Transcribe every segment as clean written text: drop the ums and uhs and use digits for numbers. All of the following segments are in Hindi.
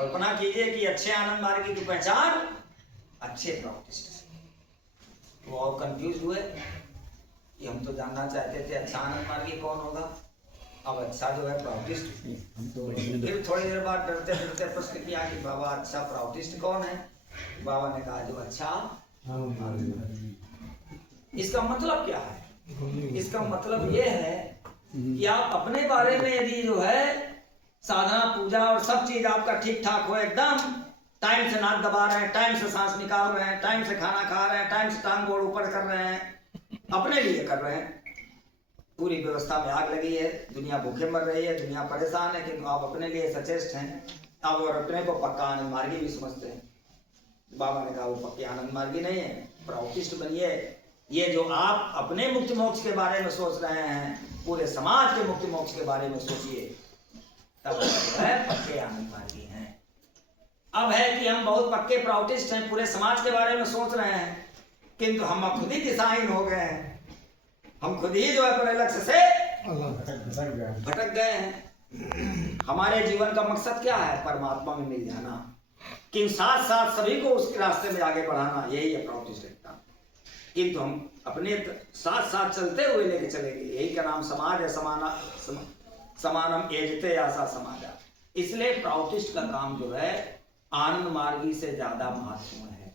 कल्पना कीजिए कि अच्छे आनंद मार्गी की पहचान अच्छे प्राउटिस्ट से। वो और कंफ्यूज हुए कि हम तो जानना चाहते थे अच्छा आनंद मार्गी कौन होगा, अब अच्छा जो है प्राउटिस्ट। फिर थोड़ी देर बाद डरते डरते प्रश्न किया कि बाबा अच्छा प्राउटिस्ट कौन है? बाबा ने कहा जो अच्छा। इसका मतलब क्या है? इसका मतलब ये है कि आप अपने बारे में यदि जो है साधना पूजा और सब चीज आपका ठीक ठाक हो, एकदम टाइम से नाक दबा रहे हैं, टाइम से सांस निकाल रहे हैं, टाइम से खाना खा रहे हैं, टाइम से टांग गोड़ ऊपर कर रहे हैं, अपने लिए कर रहे हैं, पूरी व्यवस्था में आग लगी है, दुनिया भूखे मर रही है, दुनिया परेशान है, किंतु आप अपने लिए सचेष्ट हैं, आप और अपने को पक्का आनंद मार्गी भी समझते हैं। बाबा ने कहा वो पक्के आनंद मार्गी नहीं है, प्राउटिस्ट बनिए। ये जो आप अपने मुक्ति मोक्ष के बारे में सोच रहे हैं, पूरे समाज के मुक्ति मोक्ष के बारे में सोचिए, तब है पक्के आनंद मार्गी हैं। अब है कि हम बहुत पक्के प्राउटिस्ट हैं, पूरे समाज के बारे में सोच रहे हैं, किंतु हम खुद ही दिशाहीन हो गए हैं, हम खुद ही जो है अपने लक्ष्य से भटक गए हैं। हमारे जीवन का मकसद क्या है? परमात्मा में मिल जाना, कि साथ साथ सभी को उस रास्ते में आगे बढ़ाना, यही है प्राउटिस्ट एकता। किंतु हम अपने साथ साथ चलते हुए लेके चलेंगे, यही का नाम समाज है। समानम एजते आशा समाजा। इसलिए प्राउटिस्ट का काम जो है आनंद मार्गी से ज्यादा महत्वपूर्ण है,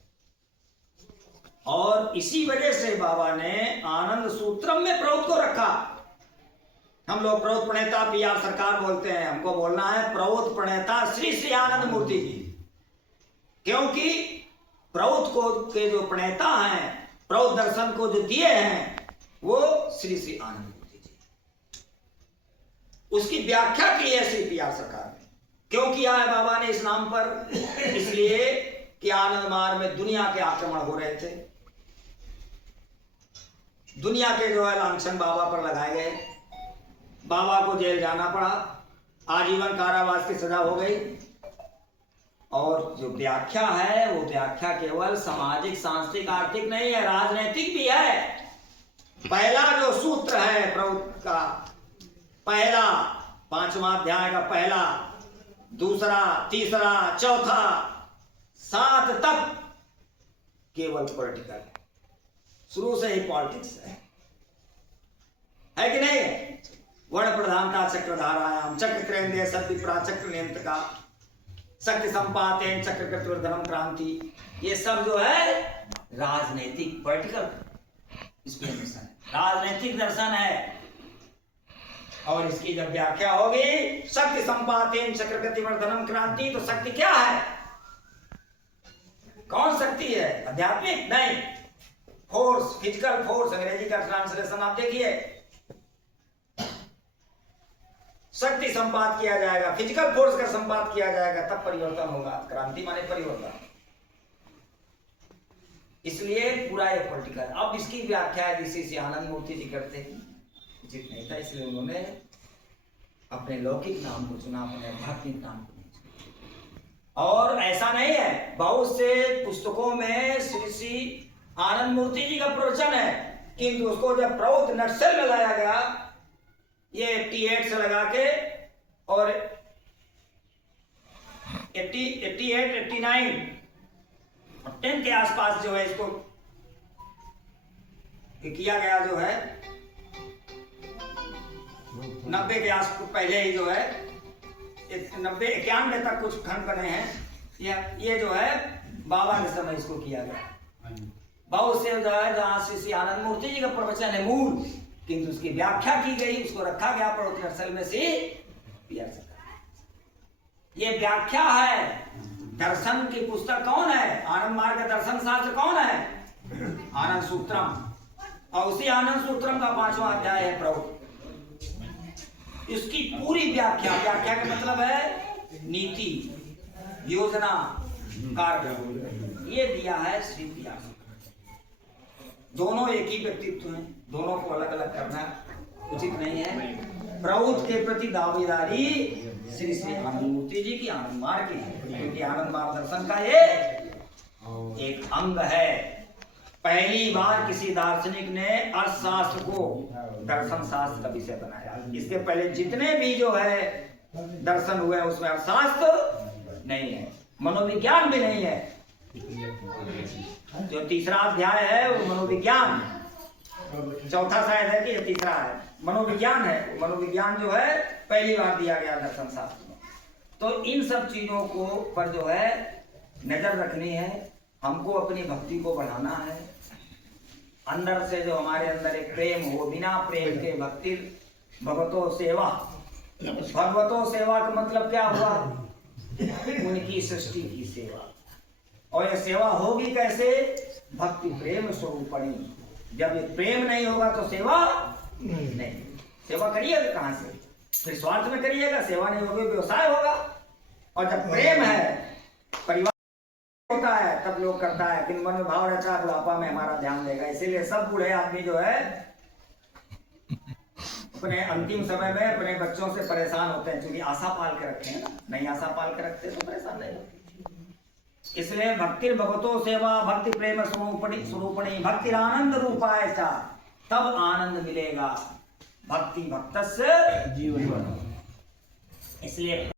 और इसी वजह से बाबा ने आनंद सूत्रम में प्रौत को रखा। हम लोग प्रौत प्रणेता पीआर सरकार बोलते हैं, हमको बोलना है प्रौत प्रणेता श्री श्री आनंद मूर्ति जी, क्योंकि प्रौत को के जो प्रणेता हैं, प्रौत दर्शन को जो दिए हैं, वो श्री श्री आनंद मूर्ति जी। उसकी व्याख्या की है श्री पीआर सरकार ने। क्यों किया है बाबा ने इस नाम पर? इसलिए कि आनंद मार्ग में दुनिया के आक्रमण हो रहे थे, दुनिया के जो है लांछन बाबा पर लगाए गए, बाबा को जेल जाना पड़ा, आजीवन कारावास की सजा हो गई। और जो व्याख्या है वो व्याख्या केवल सामाजिक सांस्कृतिक आर्थिक नहीं है, राजनैतिक भी है। पहला जो सूत्र है प्रभु का, पहला 5वां अध्याय का पहला, दूसरा, तीसरा, चौथा, 7 तक केवल पॉलिटिकल है, शुरू से ही पॉलिटिक्स है कि नहीं? वर्ण प्रधानता चक्रधारायाम चक्र क्रेंद्र सद्विप्रा चक्र नियंत्रका शक्ति संपातेन चक्र कृतवर्धनम क्रांति, ये सब जो है राजनीतिक पॉलिटिकल दर्शन है, राजनीतिक दर्शन है। और इसकी जब व्याख्या होगी शक्ति संपातेन चक्र कृतवर्धनम क्रांति, तो शक्ति क्या है? कौन शक्ति है? आध्यात्मिक नहीं, फोर्स, फिजिकल फोर्स। अंग्रेजी का ट्रांसलेशन आप देखिए, शक्ति संपात किया जाएगा, फिजिकल फोर्स का संपात किया जाएगा, तब परिवर्तन होगा। क्रांति माने परिवर्तन। इसलिए पूरा ये पॉलिटिकल। अब इसकी व्याख्या किसी आनंद मूर्ति जी करते उचित नहीं था, इसलिए उन्होंने अपने लौकिक नाम को चुना, अपने आध्यात्मिक नाम को नहीं चुना। और ऐसा नहीं है, बहुत से पुस्तकों में श्री श्री आनंद मूर्ति जी का प्रवचन है, किंतु उसको जब प्रौत नक्सल में लाया गया, ये 88 से लगा के और 88, 89 और 10 के आसपास जो है इसको किया गया, जो है 90 के आसपास पहले ही जो है 90, 91 तक कुछ खंड बने हैं। ये जो है बाबा के समय इसको किया गया। बहुत से जो है जहाँ श्री आनंद मूर्ति जी का प्रवचन है मूल, किंतु उसकी व्याख्या की गई, उसको रखा गया प्रोत्नर्सल में से पीआर सरकार। ये व्याख्या है। दर्शन की पुस्तक कौन है? आनंद मार्ग का दर्शन शास्त्र कौन है? आनंद सूत्रम। और उसी आनंद सूत्रम का 5वां अध्याय है प्रभु। इसकी पूरी व्याख्या, व्याख्या का मतलब है नीति, योजना, कार्यक्रम, ये दिया है श्री पीआर सरकार। दोनों एक ही व्यक्तित्व हैं, दोनों को अलग अलग करना उचित नहीं है। प्रौत के प्रति दावेदारी श्री श्री आनंद मूर्ति जी की आनंद मार्ग की है, क्योंकि आनंद मार्ग दर्शन का ये एक अंग है। पहली बार किसी दार्शनिक ने अर्थशास्त्र को दर्शन शास्त्र का विषय बनाया। इसके पहले जितने भी जो है दर्शन हुए उसमें अर्थशास्त्र नहीं है, मनोविज्ञान भी नहीं है। जो तीसरा अध्याय है वो मनोविज्ञान, चौथा शायद है कि ये तीसरा है, मनोविज्ञान है। मनोविज्ञान जो है पहली बार दिया गया दर्शन शास्त्र में। तो इन सब चीजों को पर जो है नजर रखनी है, हमको अपनी भक्ति को बढ़ाना है। अंदर से जो हमारे अंदर एक प्रेम हो, बिना प्रेम के भक्ति भगवतो सेवा। भगवतो सेवा का मतलब क्या हुआ? उनकी सृष्टि की सेवा। और ये सेवा होगी कैसे? भक्ति प्रेम स्वरूपणी। जब ये प्रेम नहीं होगा तो सेवा नहीं। सेवा करिएगा कहां से? फिर स्वार्थ में करिएगा, सेवा नहीं होगी व्यवसाय होगा। और जब प्रेम है, परिवार होता है, तब लोग करता है, दिन मन में भाव रहता है, बुढ़ापा में हमारा ध्यान देगा। इसीलिए सब बूढ़े आदमी जो है अपने अंतिम समय में अपने बच्चों से परेशान होते हैं, क्योंकि आशा पाल के रखे हैं ना। नहीं आशा पाल के रखते तो परेशान नहीं होते। इसलिए भक्ति भगवतो सेवा, भक्ति प्रेम स्वरूपणी, भक्ति आनंद रूपाय चा, तब आनंद मिलेगा। भक्ति भक्तस्य जीवन। इसलिए